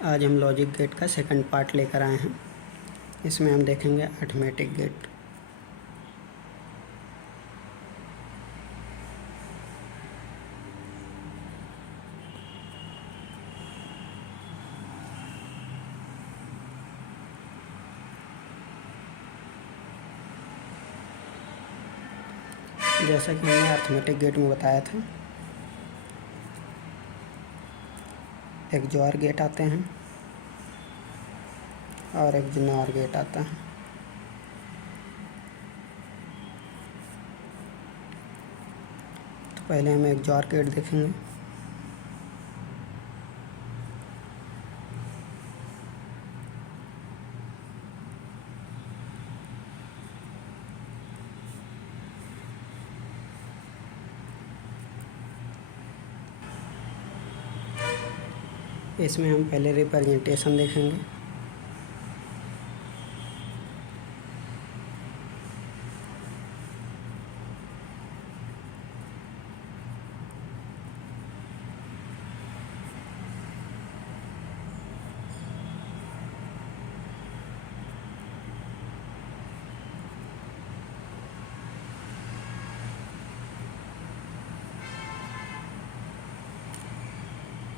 आज हम logic gate का सेकंड पार्ट लेकर आए हैं। इसमें हम देखेंगे अरिथमेटिक गेट। जैसा कि हमने अरिथमेटिक गेट में बताया था, एक जॉर गेट आते हैं और एक नॉर गेट आता है। तो पहले हम एक जॉर गेट देखेंगे। इसमें हम पहले रिप्रेजेंटेशन देखेंगे।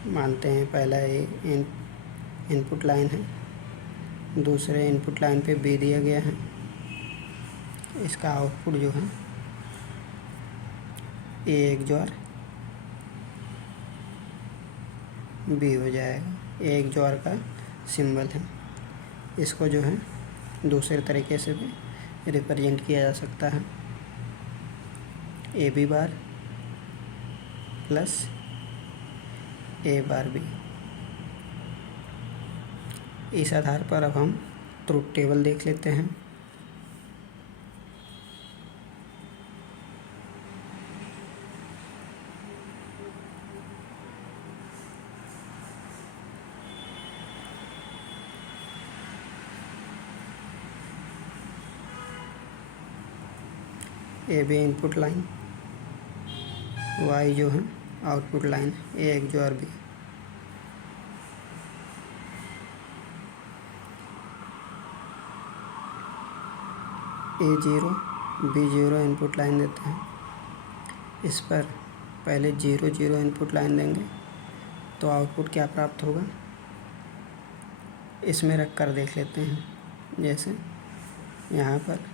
मानते हैं पहला इनपुट लाइन है, दूसरे इनपुट लाइन पे बी दिया गया है। इसका आउटपुट जो है ए एक जॉर बी हो जाएगा। ए एक जॉर का सिंबल है। इसको जो है दूसरे तरीके से भी रिप्रेजेंट किया जा सकता है, A B bar plus A bar B. इस आधार पर अब हम ट्रुथ टेबल देख लेते हैं। A B input line, Y जो है आउटपुट लाइन, ए एक XOR B. A zero B zero input line देते हैं। इस पर पहले 0 0 इनपुट लाइन देंगे तो आउटपुट क्या प्राप्त होगा, इसमें रख कर देख लेते हैं। जैसे यहाँ पर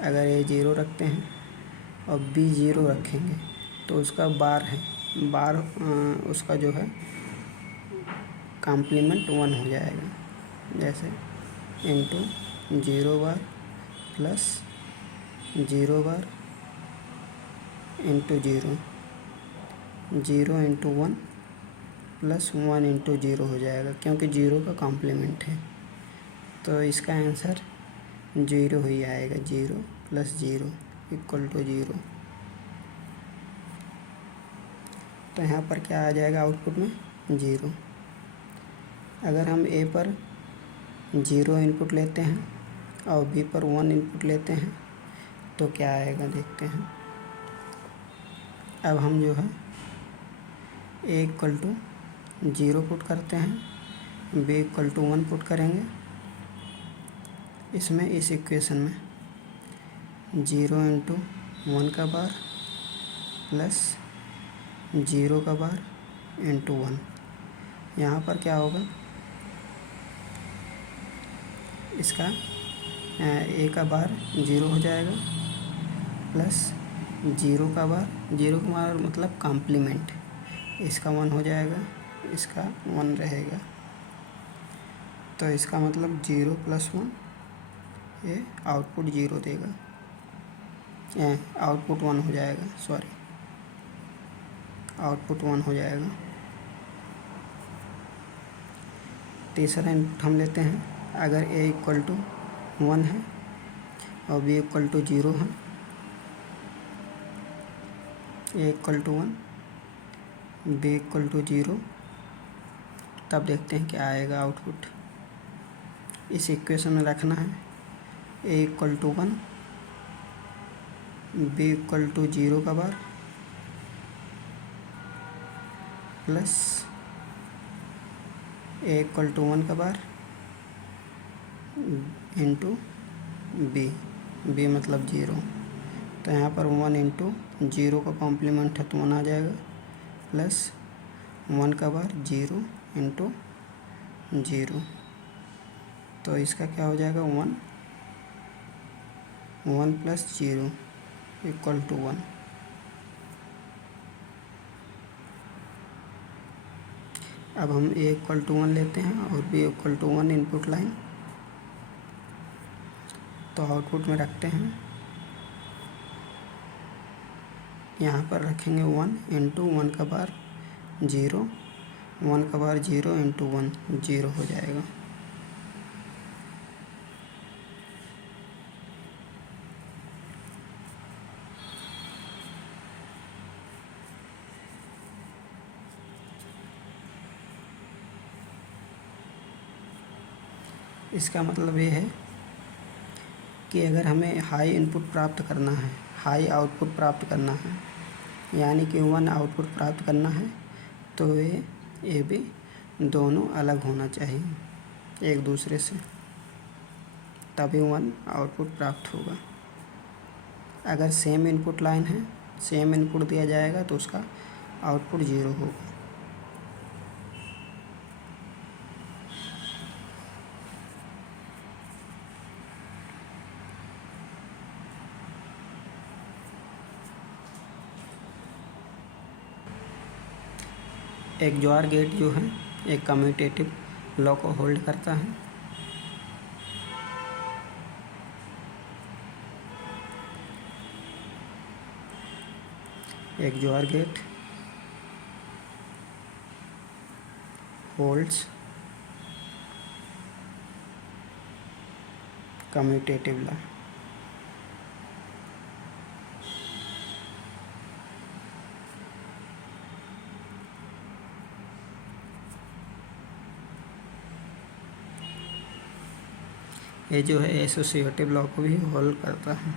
अगर ए 0 रखते हैं और बी 0 रखेंगे तो उसका बार है, बार उसका जो है कॉम्प्लीमेंट 1 हो जाएगा। जैसे इंटू 0 बार plus 0 bar into 0, 0 into 1 plus 1 into 0 हो जाएगा, क्योंकि 0 का कॉम्प्लीमेंट है। तो इसका आंसर 0 ही आएगा। 0 प्लस 0 इक्वल टू 0। तो यहाँ पर क्या आ जाएगा आउटपुट में 0। अगर हम ए पर 0 इनपुट लेते हैं और बी पर 1 इनपुट लेते हैं तो क्या आएगा देखते हैं। अब हम जो है ए इक्वल टू 0 पुट करते हैं, बी इक्वल टू 1 पुट करेंगे। इसमें इस इक्वेशन में 0 इंटू 1 का बार प्लस 0 का बार इंटू 1। यहाँ पर क्या होगा, इसका ए का बार 0 हो जाएगा प्लस 0 का बार, 0 का बार मतलब कॉम्प्लीमेंट, इसका 1 हो जाएगा, इसका 1 रहेगा। तो इसका मतलब 0 प्लस 1 ये आउटपुट 0 देगा, आउटपुट 1 हो जाएगा, सॉरी आउटपुट 1 हो जाएगा। तीसरा इनपुट हम लेते हैं। अगर ए इक्वल टू 1 है और बी इक्वल टू 0 है, A equal to 1 B equal to 0, तब देखते हैं क्या आएगा आउटपुट। इस इक्वेशन में रखना है A equal to 1 B equal to 0 का bar plus A equal to 1 का बार इंटू बी मतलब 0। तो यहाँ पर 1 इंटू 0 का कॉम्प्लीमेंट है तो 1 आ जाएगा, प्लस 1 का बार 0 इंटू 0। तो इसका क्या हो जाएगा 1 प्लस 0 इक्वल टू 1। अब हम ए इक्वल टू 1 लेते हैं और B equal to 1 input line, तो आउटपुट में रखते हैं, यहाँ पर रखेंगे 1 इंटू 1 का बार 0, 1 का बार 0 इंटू 1 0 हो जाएगा। इसका मतलब ये है कि अगर हमें हाई इनपुट प्राप्त करना है, हाई आउटपुट प्राप्त करना है, यानी कि 1 आउटपुट प्राप्त करना है, तो ए बी दोनों अलग होना चाहिए एक दूसरे से, तभी 1 आउटपुट प्राप्त होगा। अगर सेम इनपुट लाइन है, सेम इनपुट दिया जाएगा तो उसका आउटपुट 0 होगा। एक ज्वार गेट जो है एक कम्यूटेटिव लॉ को होल्ड करता है। एक ज्वार गेट होल्ड्स कम्यूटेटिव लॉ। ये जो है एसोसिएटिव लॉ को भी होल्ड करता है।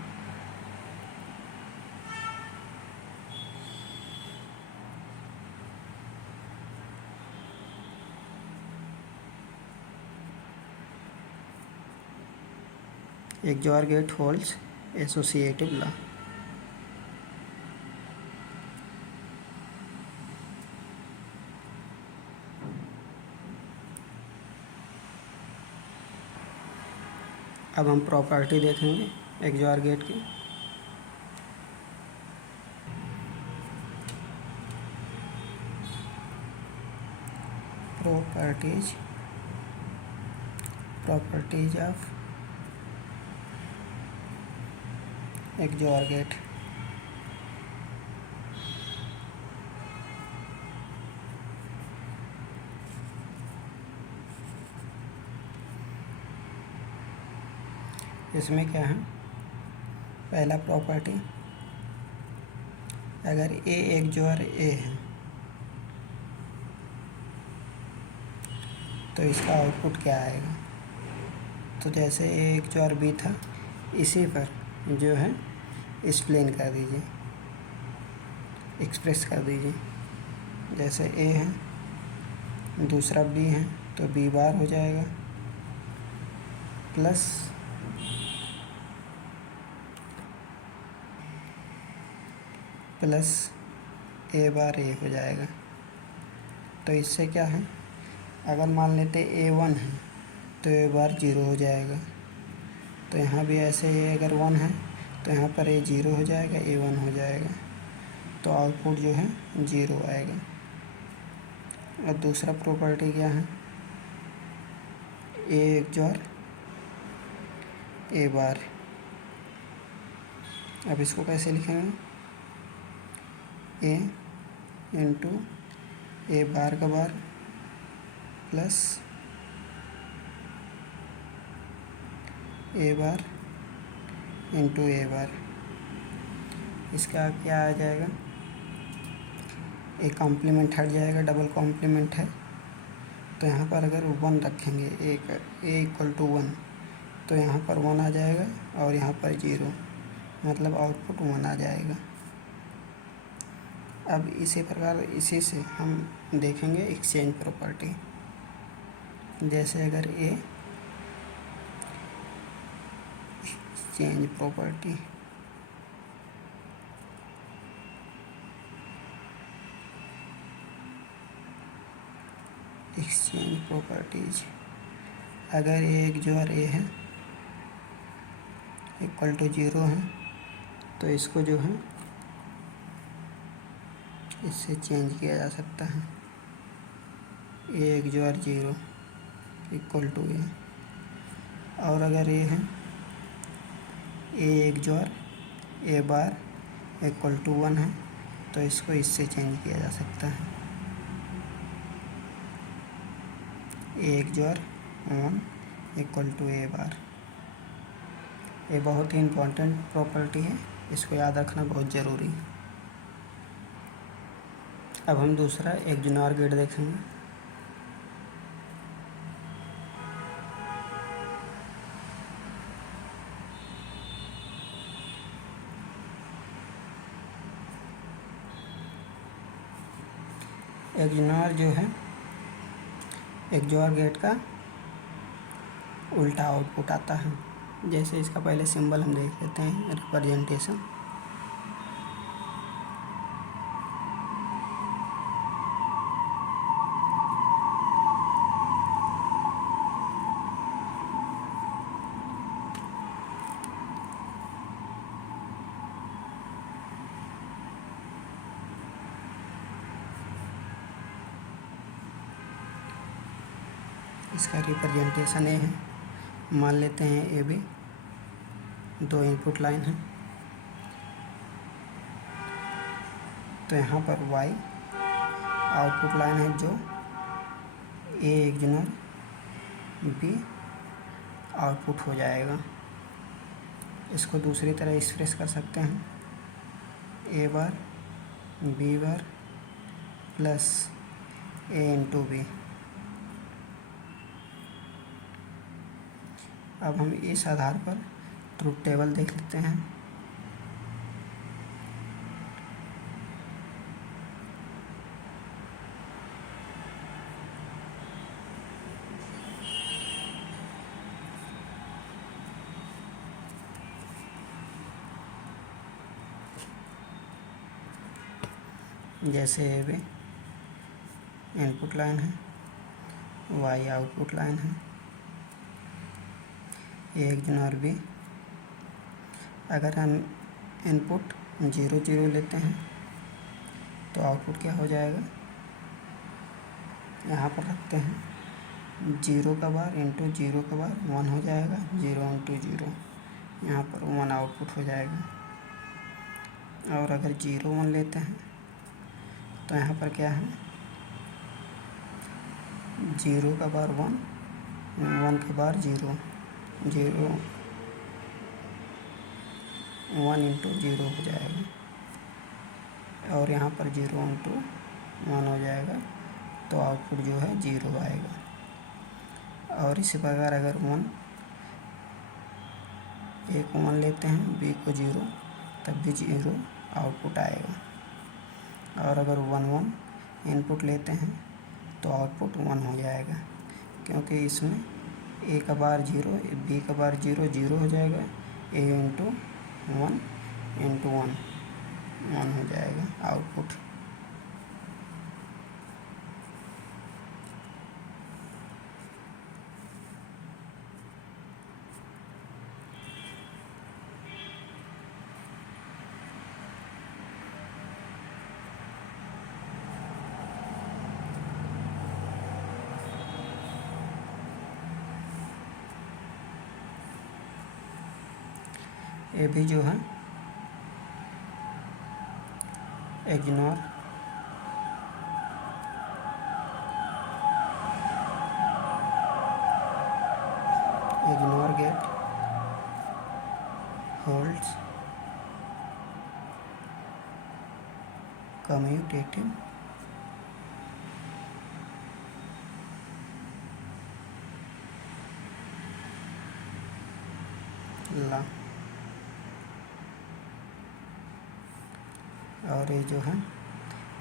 एक ज्वार गेट होल्ड्स एसोसिएटिव लॉ। अब हम प्रॉपर्टी देखेंगे एक ज्वार गेट की। प्रॉपर्टीज ऑफ एक ज्वार गेट। इसमें क्या है, पहला प्रॉपर्टी, अगर ए एक ज्वार ए है तो इसका आउटपुट क्या आएगा। तो जैसे ए एक ज्वार बी था, इसी पर जो है एक्सप्लेन कर दीजिए, एक्सप्रेस कर दीजिए। जैसे ए है दूसरा बी है तो बी बार हो जाएगा, प्लस ए बार ए हो जाएगा। तो इससे क्या है, अगर मान लेते ए 1 है तो ए बार 0 हो जाएगा। तो यहाँ भी ऐसे ए अगर 1 है तो यहाँ पर ए 0 हो जाएगा, ए 1 हो जाएगा, तो आउटपुट जो है 0 आएगा। और दूसरा प्रॉपर्टी क्या है, ए एक ज्वार ए बार। अब इसको कैसे लिखेंगे, ए इंटू ए बार का bar plus A bar into ए बार। इसका क्या आ जाएगा, ए कॉम्प्लीमेंट हट जाएगा, डबल कॉम्प्लीमेंट है, तो यहाँ पर अगर 1 रखेंगे, ए इक्वल टू 1, तो यहाँ पर 1 आ जाएगा और यहाँ पर 0, मतलब आउटपुट 1 आ जाएगा। अब इसी प्रकार इसी से हम देखेंगे एक्सचेंज प्रॉपर्टी। जैसे अगर ए चेंज प्रॉपर्टी, एक्सचेंज प्रॉपर्टीज, अगर ए एक जो ए है इक्वल टू 0 है तो इसको जो है इससे चेंज किया जा सकता है। ए एक जो 0 इक्वल टू ए, और अगर ए है ए एक जो ए बार इक्वल टू 1 है तो इसको इससे चेंज किया जा सकता है। ए एक जो 1 इक्वल टू ए बार। ये बहुत ही इम्पोर्टेंट प्रॉपर्टी है, इसको याद रखना बहुत ज़रूरी है। अब हम दूसरा एक XNOR गेट देखेंगे। XNOR जो है XOR गेट का उल्टा आउटपुट आता है। जैसे इसका पहले सिंबल हम देख लेते हैं, रिप्रेजेंटेशन। इसका रिप्रेजेंटेशन ए है। मान लेते हैं ए बी 2 इनपुट लाइन है, तो यहाँ पर y आउटपुट लाइन है जो ए XNOR बी आउटपुट हो जाएगा। इसको दूसरी तरह एक्सप्रेस कर सकते हैं, ए बार बी बार प्लस ए इंटू बी। अब हम इस आधार पर ट्रुथ टेबल देख लेते हैं। जैसे ए बी इनपुट लाइन है, y आउटपुट लाइन है, ए XNOR बी। अगर हम इनपुट 0 0 लेते हैं तो आउटपुट क्या हो जाएगा, यहाँ पर रखते हैं 0 का बार इंटू 0 का बार 1 हो जाएगा, 0 इंटू 0, यहाँ पर 1 आउटपुट हो जाएगा। और अगर 0 1 लेते हैं तो यहाँ पर क्या है, 0 का बार 1, 1 के बार 0, 0 1 इंटू 0 हो जाएगा, और यहाँ पर 0 इंटू 1 हो जाएगा, तो आउटपुट जो है 0 आएगा। और इसी प्रकार अगर 1 ए को 1 लेते हैं, बी को 0, तब भी 0 आउटपुट आएगा। और अगर 1 1 इनपुट लेते हैं तो आउटपुट 1 हो जाएगा, क्योंकि इसमें ए का बार 0, बी का बार 0, 0 हो जाएगा, ए इंटू 1 इंटू 1 1 हो जाएगा आउटपुट। ये भी जो है XNOR गेट होल्ड्स कम्यूटेटिव ला, और ये जो है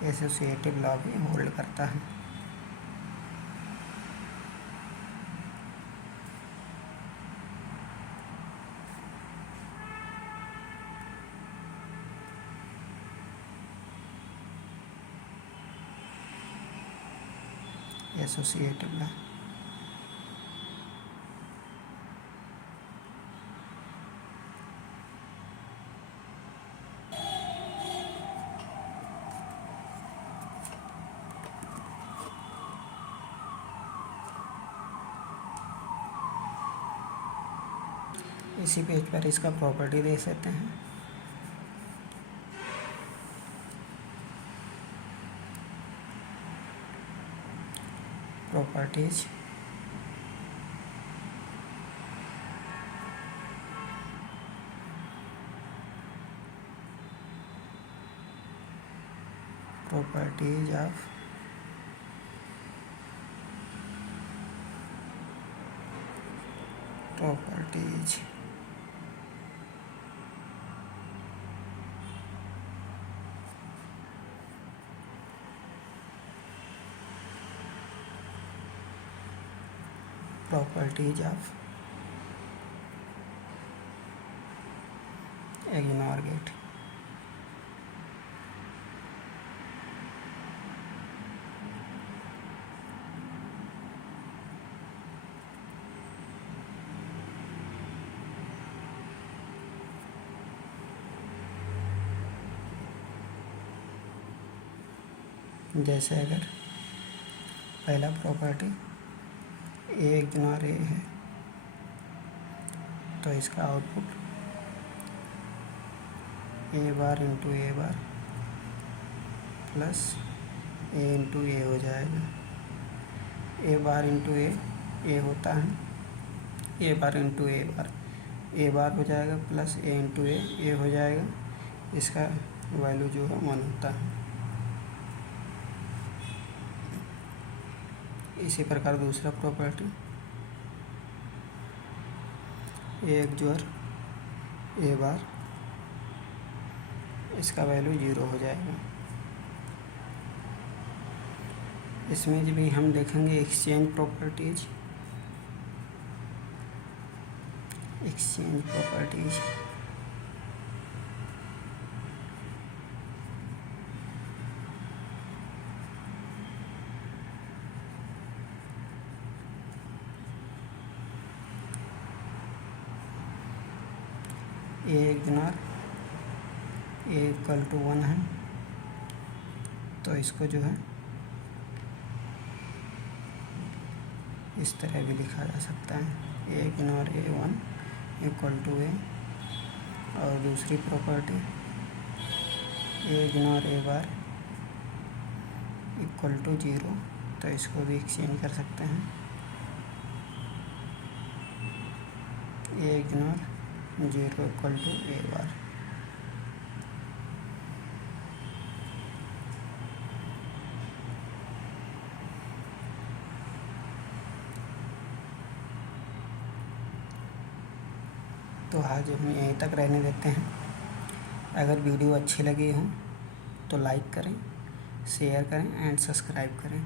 एसोसिएटिव लॉ भी होल्ड करता है। Associative law. इसी पेज पर इसका प्रॉपर्टी दे सकते हैं। Properties properties of properties properties of aggregate. जैसे अगर पहला प्रॉपर्टी ए इग्नोर ए है तो इसका आउटपुट ए बार इंटू ए बार प्लस ए इंटू ए हो जाएगा। ए बार इंटू ए होता है ए बार इंटू ए बार हो जाएगा प्लस ए इंटू ए हो जाएगा। इसका वैल्यू जो है 1 होता है। इसी प्रकार दूसरा प्रॉपर्टी ए XOR ए बार, इसका वैल्यू 0 हो जाएगा। इसमें भी हम देखेंगे exchange properties. A ignore A equal to 1 है तो इसको जो है इस तरह भी लिखा जा सकता है। A ignore A1 equal to A. और दूसरी property A ignore A bar equal to 0 तो इसको भी एक्सचेंज कर सकते हैं। A ignore 0 equal to A bar. तो आज हम यहीं तक रहने देते हैं। अगर वीडियो अच्छी लगी हो तो लाइक करें, शेयर करें एंड सब्सक्राइब करें।